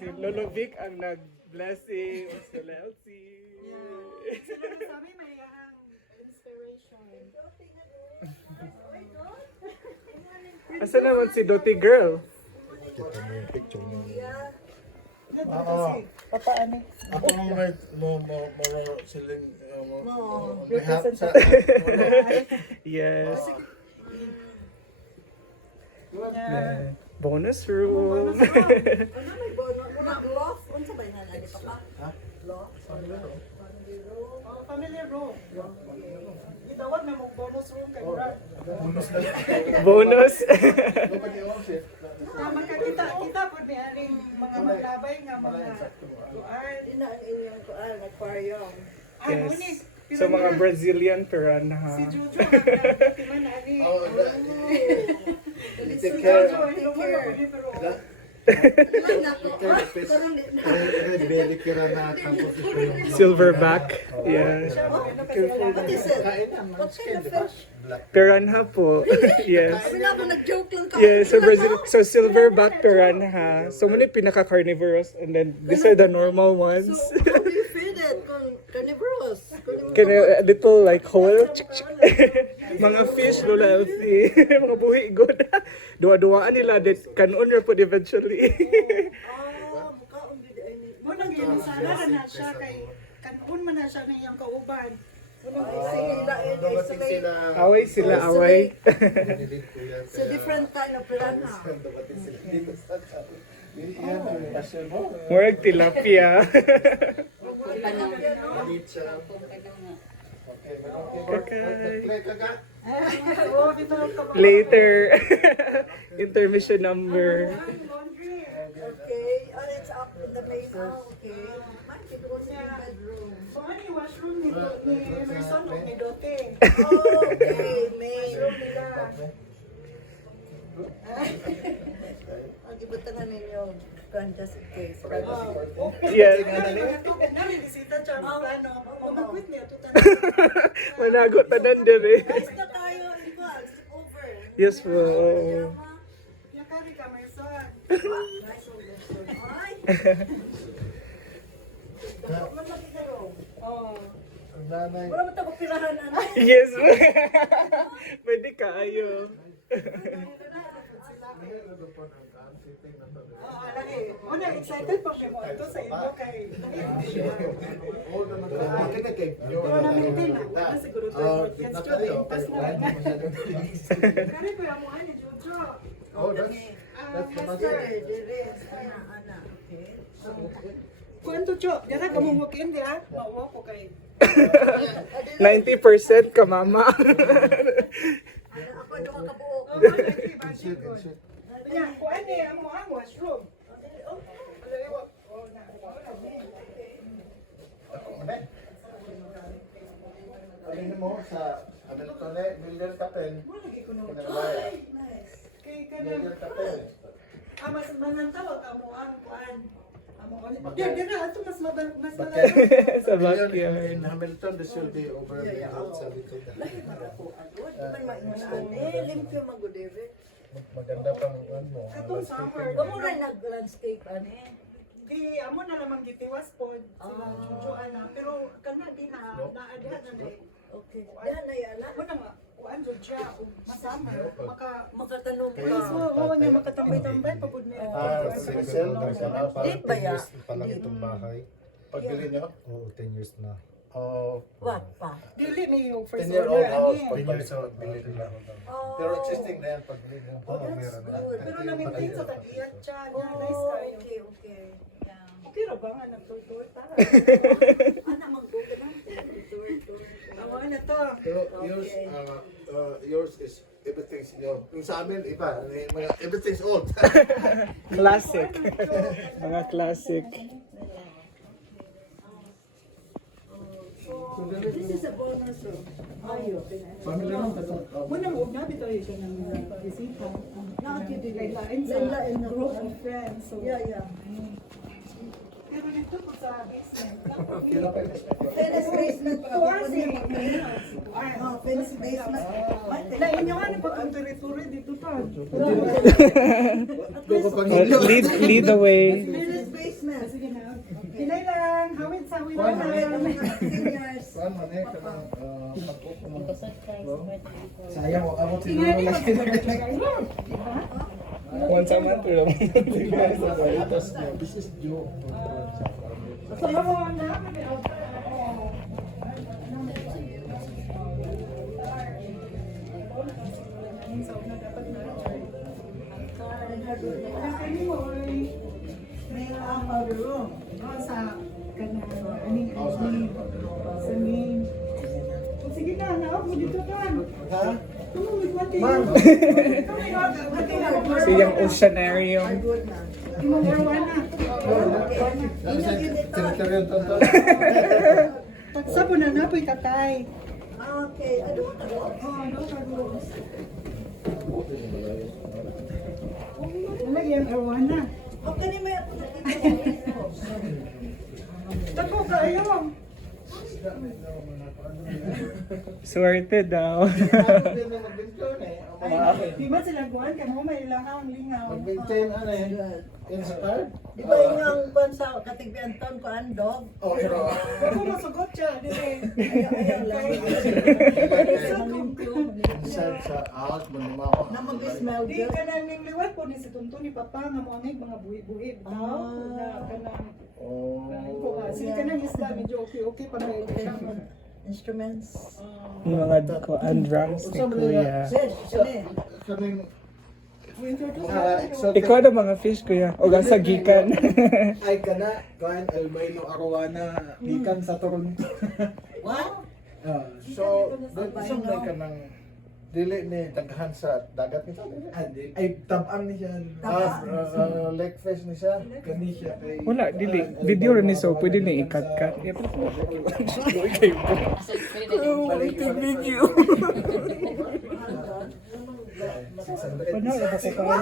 Si Lolo Vic ang nag-blessing. Si Elsie. Yeah. Sila na sa amin may inspiration. Asa naman si Dottie Girl? Kita mo yung picture niya. Papa, ano? Ako ang may siling behalf sa Yes. Yeah. Bonus room. Ano may bono? Muna loft? Unsa ba yan? Lagi pa ka? Loft? Oh, family room. Itawag na mong bonus room kay Brad. Bonus. Tama ka kita po ni aning mga maglabay nga mga kuan. Ina ang inyong kuan, aquarium. Yes. So mga Brazilian piranha. Si Jojo ang timan na ani. Si Take Jojo care. hindi mo na pero Ilan na ko? Karon di na. Red belly kira na tapos Silverback. Yeah. What is it? What kind of fish? Piranha po. Yes. Sabi na ako, nag-joke lang ka. Yeah, so Brazil, so silverback piranha. So many pinaka-carnivorous and then these are the normal ones. So, how do you feed it? Carnivorous? Kana little like hole. Mga fish, Lola Elsie. Mga buhi good. Duwa-duwaan nila that kanon ra po eventually. Mukhaon yun ay ni. mo nang ginisara na siya kay kanon man na siya niyang kauban. Away sila, away. So different kind of piranha. Murag tilapia. Oh, dito lang ka. Later. Intermission number. Laundry. Okay. Oh, it's up in the main. Okay. Mine can go sa yung bedroom. So ano yung washroom ni Emerson o ni Dote? Oh, okay. Main. Washroom nila. Ang ibutangan ninyo. Kuan just in case. Yes. Narinisita siya ang plano. Kung mag-quit niya, tutan. Managot tanan dire. Guys na tayo. Ikaw, over. Yes po. Yung kari ka, Emerson. Nice over. Ay. Man magigaro. Oh. nanay. Wala mo tayo pirahan ano. Yes po. Pwede kayo. Una, excited pa mo ito sa ito kay pero namin din na siguro ito yan student pas na kaya po yung mga ni Jojo Master, dire. Ana. Okay. kuwanto Jo dira ka mong walk-in di ah mauwa ko kay 90% ka mama. Ako ito makabuo. yan kuan ni ang washroom Alin mo sa Hamilton Miller Capel. kay Miller kanang Capel. mas manantawag amo ang kuan amo dira ato mas mas Sa backyard. In Hamilton, this will be over the outside likod. Lahi marapo. Di man mainunan. Limpyo magudire. Maganda pang mo. Katong summer Kamo rin nag-landscape ani. di amo na lamang gitiwas pod sila Jojo ana pero kana di na naadihan na dai Okay. Dihan na yan. mo na nga kuan jud siya ug masama Makatanong ka. Yes, oo niya makatambay-tambay pagod niya. Sell na sana para Deep ba 10 ya? years pa lang itong bahay. Pagbili niyo? Oo, 10 years na. Oh, What pa? Dili ni yung first 10-year-old order house. ani. 10 years old, bili nila. Oh. Pero existing na yan, pagbili niyo. Oo, meron na. Pero na-maintain sa tag-iyat siya. Oh, Nice kayo. okay. Yeah. Okay ra ba nga nagtur-tur ta? Ana mag-google lang. Tour. Amo na to. Pero yours is everything's new. Yung sa amin, iba. Everything's old. Classic. Mga classic. This is a bonus room. Ayo. Family room ka to. Muna mo na bitaw siya ng bisita. Lain sa Lain na group of friends. So, Yeah. pero nito po sa basement. Tennis basement pa. Tennis basement. Lain yung ano pag ang turi-turi dito pa. Lead the way. Tennis basement. Sige na. Hinay lang. Hawid sa hawid lang. Seniors. Saan man eh, kanang sayang, wag ako Hinay siguro lang. Once a month or This is Joe. So, mo na. May room. Sa kanang aning sa main. Sige na, naog mo dito kan. Ha? Tumawid mo tayo. Ma'am. Siyang oceanarium. Imong arwana. Territory yung tonto. Taksa po na napoy tatay. Okay, ano ka doon? Oh, no problem. Nalagyan arwana. Okay ni may ako nakita. Tako kayo. Swerte daw. Di ba sila guwan ka mo may ilang lingaw. Mag-maintain ano eh. Inspired? Di ba yun yung kwan sa katigbian taon ko ang dog? Oh, pero... Ako masugot siya, di ba? Ayaw lang. Inside sa out, manima ako. Na mag-smell Di good. ka na ning liwat po ni si Tunto ni Papa nga mo angay mga buhi-buhi. Tao, na kanang ko Oh. sige ka nang isda medyo okay pa may Instruments. Mga and drums ni Kuya. Sis, sini. Kaning... Ikaw na mga fish, Kuya. O sa gikan. Ay kana, kuan albino arowana gikan sa Toronto. What? So, doon may ka ng... Dili ni daghan sa dagat nito. Ay tabang ni siya. Lake fish ni siya. Kani siya kay Wala, dili. Video rin ni so, pwede na i-cut-cut. Video. Ano, iba ko pa.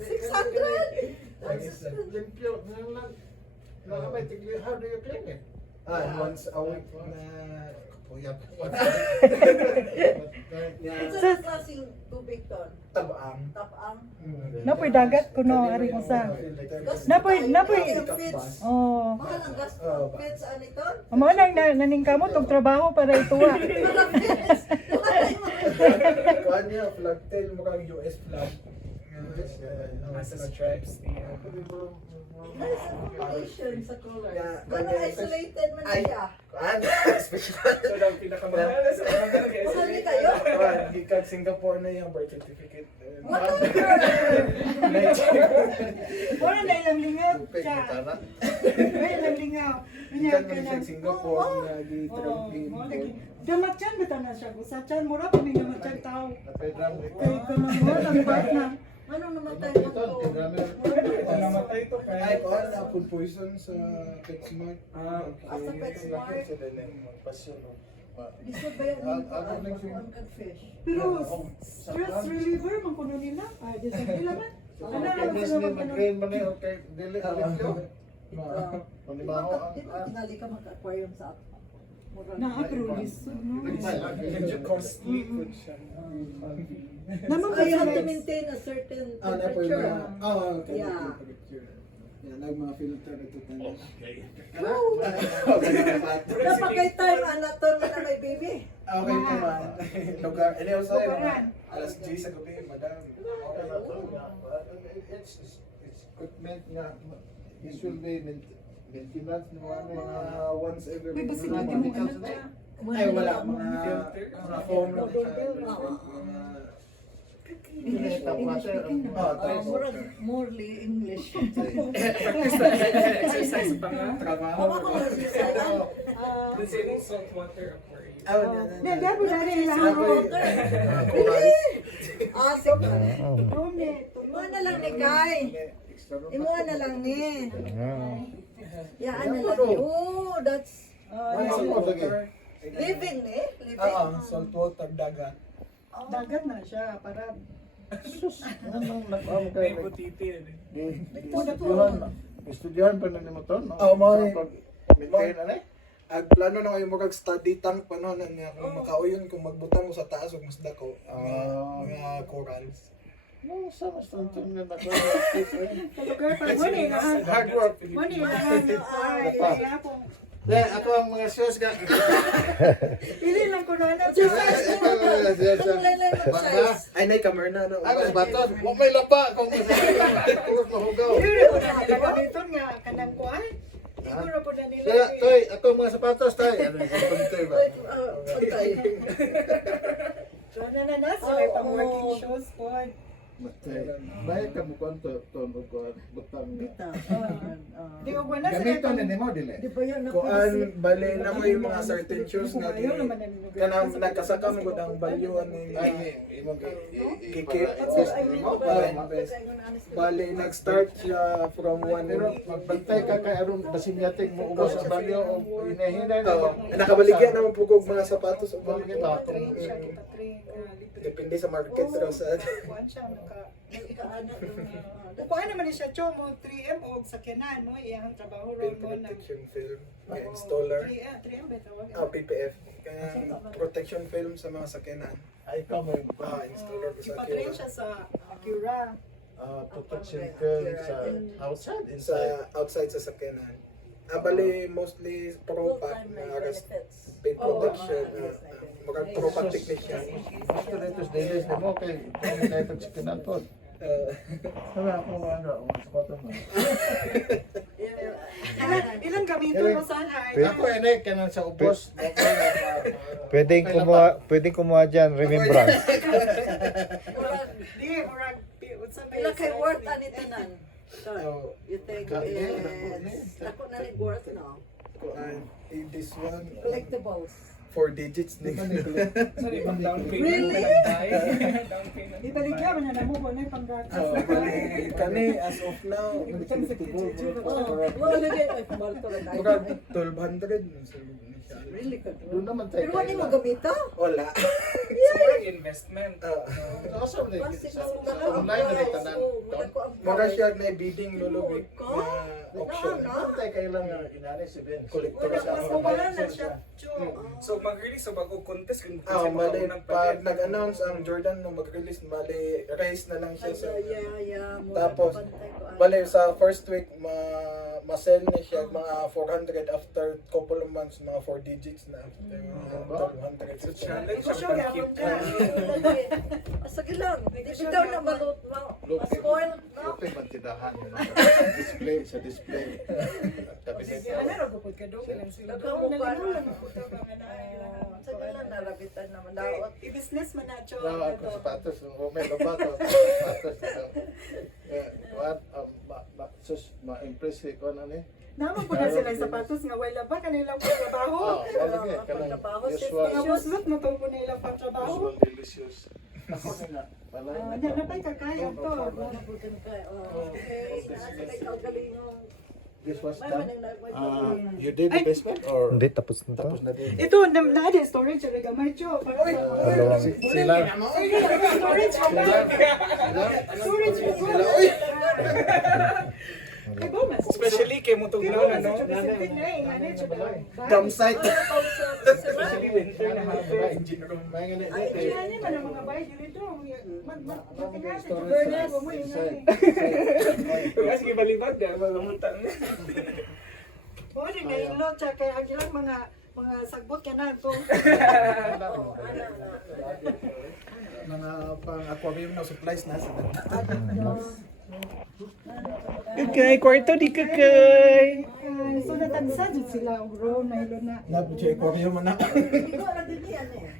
600? Limpyo. Nakamay tigli. How do you clean it? once a week na Puyat. Ito na klaseng tubig doon. tabang. Tapang. Napoy dagat kuno ari ko sa. Napoy. Fits. Oh. Mahal ang gas fits ano ito? Amo nang naning kamot og trabaho para ituwa. Kuan niya flag tail mo kang US flag. Nasa stripes niya. Nice combination sa colors. Yeah, Pero isolated man siya. Kuan special. So, ang pinakamahal sa mga Mahal ni kayo? Kuan gikan Singapore na yung birth certificate. What? Wala na ilang lingaw Tupig siya. ni Tana. May ilang lingaw. Gikan Minyan man ka siya na. Singapore na Oh, gi-train. damat yan bita na siya. Sa tiyan, mura pa may damat yan tao. Napedram ni Kay kanang mo, ang part na. Ano naman tayo Ito, pedram ni. Namatay to Ay, kaya. kuan na food poison sa PetSmart. Sa PetSmart? Sila na yung pasyon. Lisod ba yung ang fish? Pero stress reliever, man kuno nila. Ay, di sa nila man. Ano na Pagkabis sila ni magkano? mag-grain man eh, okay. Dili, limpyo. Di Panimaho ba ang... tinali ka mag-aquarium sa Na, pero lisod, no? Medyo costly food siya. Naman So you have to kasi maintain a certain Ah, na po yung temperature. mga... Okay. Yeah. Yan, nag mga filter ito tayo. Dapat kay time anaton mo na may baby. Okay naman. Lugar. Ano yung sa'yo? Lugaran. Alas 10 sa gabi, madam. Okay na to. It's equipment nga. Usually, maintenance ng mga Once every Uy, basta month. lagi mo ano ta. Ay, wala. Mga Filter. mga foam lang siya. English, English. Morely English. Exercise pa nga. Trabaho. Ako ako nagsisayan. This is saltwater aquarium. Hindi, dapat na rin lang. Water. Really? Ah, sige. Rome, Imo na lang ni Kai. Imo na lang ni. Yaan na lang ni. Oh, that's living ni. Living. Salt water, dagat. dagat na siya para May butiti. Estudyohan pa na ni mo to, no? Oh, mo eh. Maintain na eh. Ag plano na kayo mag-study tank pa no nang kung makauyon kung magbutang ko sa taas ug mas dako mga corals. No, sa mas tuntun na ako. Sa lugar pa mo ni na. Hard work. Mo ni na. Kaya akong Ako ang mga shoes ka. pili lang ko na na. Ay, nay, kamar na. Ako sa baton. Huwag may lapa kung kurot mahugaw. Siguro po na nila gamiton nga kanang kuan. Siguro po na nila. Kaya, Toy, ako ang mga sapatos, Toy. Ano yung sapatos, ba? So na so may pang working shoes po. Matay. Bayad ka mo kwanto, tono ko, butang. Di ko na Gamito na mo, dili. Di ba yan Kuan, bali na mo yung mga certain shoes nga Ayaw naman na nila. kanang nagkasaka mo gud ang balyuan ni Ay, imong Kikip. mo, Bali nag-start siya from Pero 1 magbantay ka kay aron basinyating mo ubos ang balyo o hinahinay na mo. nakabaligyan naman po kog mga sapatos o Baligyan baligyan. ta kung Depende sa market raw sa Kuan siya kuan naman siya cho mo 3M o sakyanan mo iyang trabaho ron mo na protection film, may installer, 3M ba tawag? PPF, kaya protection film sa mga sakyanan. ay ka mo Installer ko sa Ipatrain Acura. siya sa Acura. protection film sa outside, Sa inside. outside sa sakyanan. Bali mostly pro pack na paint protection, mga pro pack technician. Gusto na ito dailies na mo kay kung na ito sa kinanton. Sabi ako ano, ang sapatos mo. Ilang gamito mo sa hay? Ako ene kanan sa ubos. Pwedeng kumuha dyan, remembrance. Di murag unsa may Pila kay worth ani tanan? Oh, You think it's ako na ni worth no? this one, Collectibles. 4 digits ni. Sorry, pang down payment. Really? Di baligya man na mo ko na panggatas. Bali kani as of now, Wala lagi ay kumalto ra murag tayo. 1,200. Really good. Doon naman tayo. Pero wala mo gamito? Wala. Investment. Awesome din. Plastic na mo Online na rin tanan. Mga siya na bidding Lolo Vic na auction. Tayo kailangan inani si Ben. Collector Wala siya. mas wala na siya. Cho. So mag-release o mag-contest kung Mali, pag nag-announce ang Jordan nung mag-release, mali, race na lang siya sa... Tapos, bali, sa first week, ma-sell na siya mga 400 after couple of months, mga 4 digits na after 200. So challenge Ko ang siya pag-keep. Sige lang, bitaw na balut spoil no? Lupin man tindahan yun. Display, sa display. Sige, ano ra gupod ka do ilang sila. Ikaw mo pa sige lang narabitan naman daot. I-business man na cho. Wala ako sapatos. May labato. Sapatos. Sus, ma-impress ko na ni. Naman po na sila yung sapatos nga wala ba kanilang pagtrabaho. Lagi, kanang usual. Mga buslot mo to po na ilang pagtrabaho. Usual delicious. Ako na. Wala na. Ano na pa'y kakaya to. Okay, ikaw galing mo. This was May done. manang You did the basement or? Hindi, tapos na to. Tapos na din. Ito, na din storage sa gamay cho. Dalawang Sila. Storage mo ba? Storage mo ba? Especially kay mo itong ginawa, no? Dump site. Especially winter na hapon, engine room. May nga Ay, na. kaya niya man ang mga bahay dito. Matingnan sa Storage burner sa mo inside. Kaya sige balibag na, malamutan. O, rin na ilo, tsaka kaya ang ilang mga sagbot ka na to. Mga pang-aquarium na supplies na sa Kakay, kwarto di kakay. So, natagsa dyan sila, bro, na ilo na. Nabuchay aquarium na.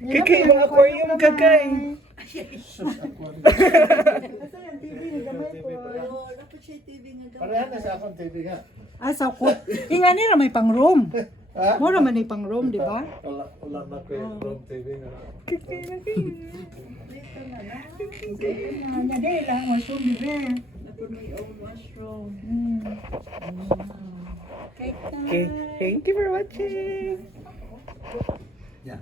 Kakay, mga aquarium kakay. Asa yan, TV, nagamay ko. Parehan na sa akong TV nga. Ah, sa ko. Inga nila may pang room. Ha? Mo naman may pang room, di ba? Wala na ko yung room TV nga. Hindi, lang washroom, di ba? may own washroom. Okay, thank you for watching. Yeah.